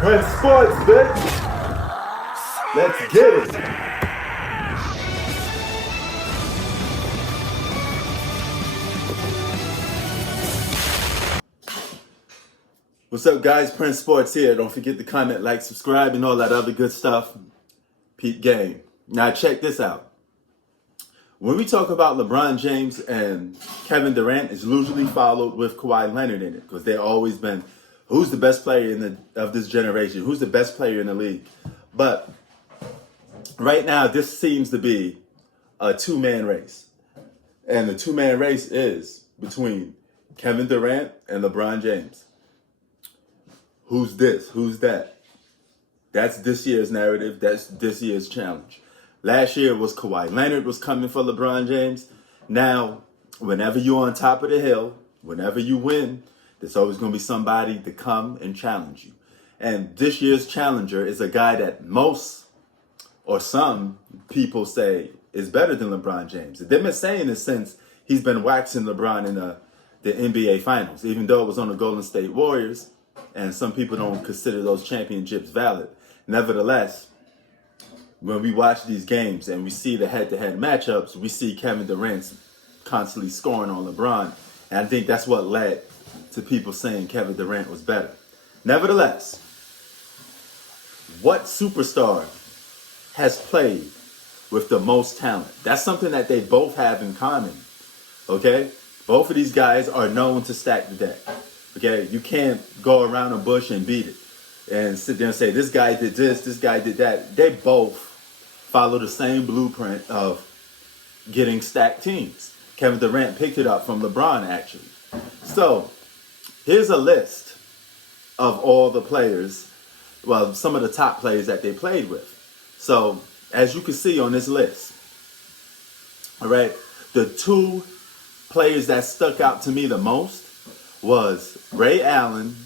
Prince Sports, bitch. Let's get it. What's up, guys? Prince Sports here. Don't forget to comment, like, subscribe, and all that other good stuff. Peep game. Now, check this out. When we talk about LeBron James and Kevin Durant, it's usually followed with Kawhi Leonard in it because they've always been who's the best player of this generation, who's the best player in the league. But right now, this seems to be a two-man race. And the two-man race is between Kevin Durant and LeBron James. Who's this? Who's that? That's this year's narrative. That's this year's challenge. Last year was Kawhi Leonard was coming for LeBron James. Now, whenever you're on top of the hill, whenever you win, there's always going to be somebody to come and challenge you. And this year's challenger is a guy that most or some people say is better than LeBron James. They've been saying this since he's been waxing LeBron in the NBA Finals, even though it was on the Golden State Warriors. And some people don't consider those championships valid. Nevertheless, when we watch these games and we see the head-to-head matchups, we see Kevin Durant constantly scoring on LeBron. And I think that's what led to people saying Kevin Durant was better. Nevertheless, what superstar has played with the most talent? That's something that they both have in common. Okay? Both of these guys are known to stack the deck. Okay, you can't go around a bush and beat it and sit there and say, this guy did this guy did that. They both follow the same blueprint of getting stacked teams. Kevin Durant picked it up from LeBron, actually. So, here's a list of all the players, well, some of the top players that they played with. So, as you can see on this list, all right, the two players that stuck out to me the most was Ray Allen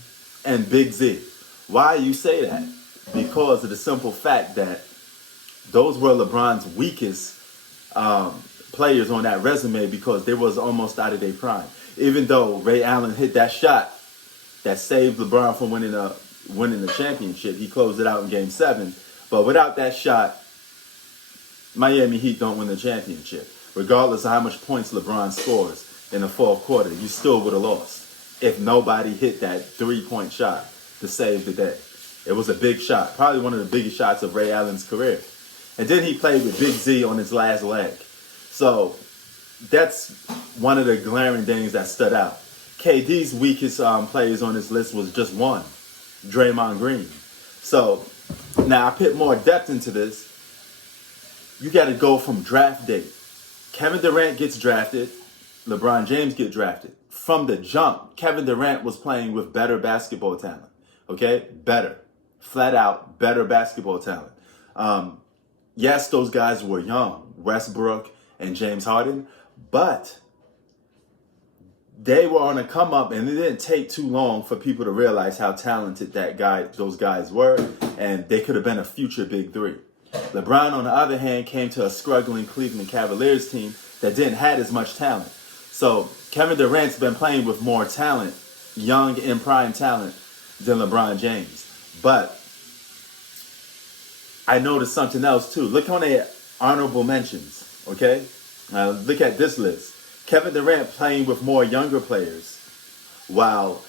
and Big Z. Why you say that? Because of the simple fact that those were LeBron's weakest players on that resume because they was almost out of their prime. Even though Ray Allen hit that shot that saved LeBron from winning the championship, he closed it out in Game 7. But without that shot, Miami Heat don't win the championship. Regardless of how much points LeBron scores in the fourth quarter, you still would have lost if nobody hit that three-point shot to save the day. It was a big shot, probably one of the biggest shots of Ray Allen's career. And then he played with Big Z on his last leg. So that's one of the glaring things that stood out. KD's weakest players on this list was just one, Draymond Green. So now I put more depth into this. You got to go from draft date. Kevin Durant gets drafted. LeBron James get drafted. From the jump, Kevin Durant was playing with better basketball talent. Okay? Better. Flat out, better basketball talent. Yes, those guys were young, Westbrook and James Harden, but they were on a come up, and it didn't take too long for people to realize how talented those guys were, and they could have been a future big three. LeBron, on the other hand, came to a struggling Cleveland Cavaliers team that didn't have as much talent. So Kevin Durant's been playing with more talent, young and prime talent, than LeBron James. But I noticed something else too. Look on their honorable mentions, okay? Look at this list. Kevin Durant playing with more younger players, while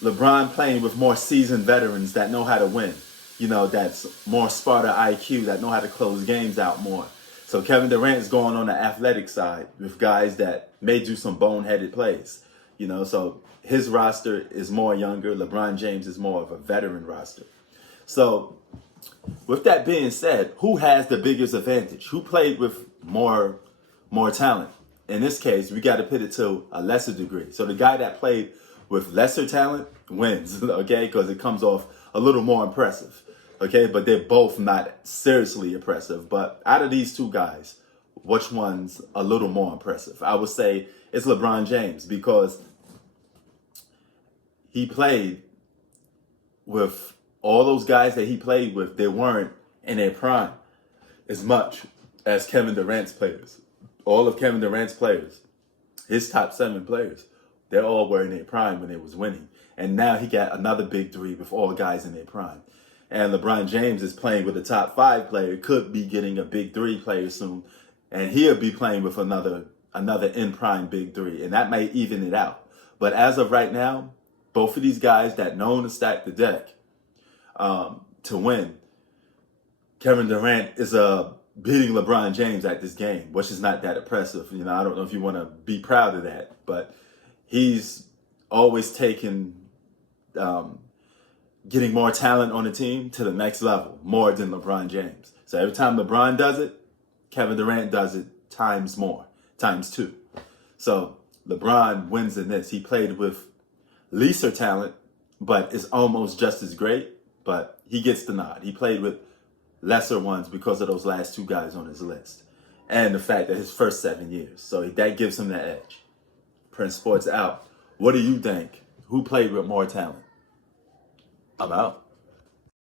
LeBron playing with more seasoned veterans that know how to win. You know, that's more Sparta IQ, that know how to close games out more. So Kevin Durant is going on the athletic side with guys that may do some boneheaded plays. You know, so his roster is more younger. LeBron James is more of a veteran roster. So with that being said, who has the biggest advantage? Who played with more talent? In this case, we got to put it to a lesser degree. So the guy that played with lesser talent wins, okay? Because it comes off a little more impressive. Okay, but they're both not seriously impressive. But out of these two guys, which one's a little more impressive? I would say it's LeBron James because he played with all those guys that he played with. They weren't in their prime as much as Kevin Durant's players. All of Kevin Durant's players, his top 7 players, They all were in their prime when they was winning. And now he got another big three with all guys in their prime. And LeBron James is playing with a top 5 player, could be getting a big 3 player soon. And he'll be playing with another in prime big 3. And that may even it out. But as of right now, both of these guys that known to stack the deck to win, Kevin Durant is beating LeBron James at this game, which is not that impressive. You know, I don't know if you want to be proud of that, but he's always taken getting more talent on the team to the next level, more than LeBron James. So every time LeBron does it, Kevin Durant does it times 2. So LeBron wins in this. He played with lesser talent, but is almost just as great, but he gets the nod. He played with lesser ones because of those last 2 guys on his list. And the fact that his first 7 years. So that gives him the edge. Prince Sports out. What do you think? Who played with more talent? I'm out.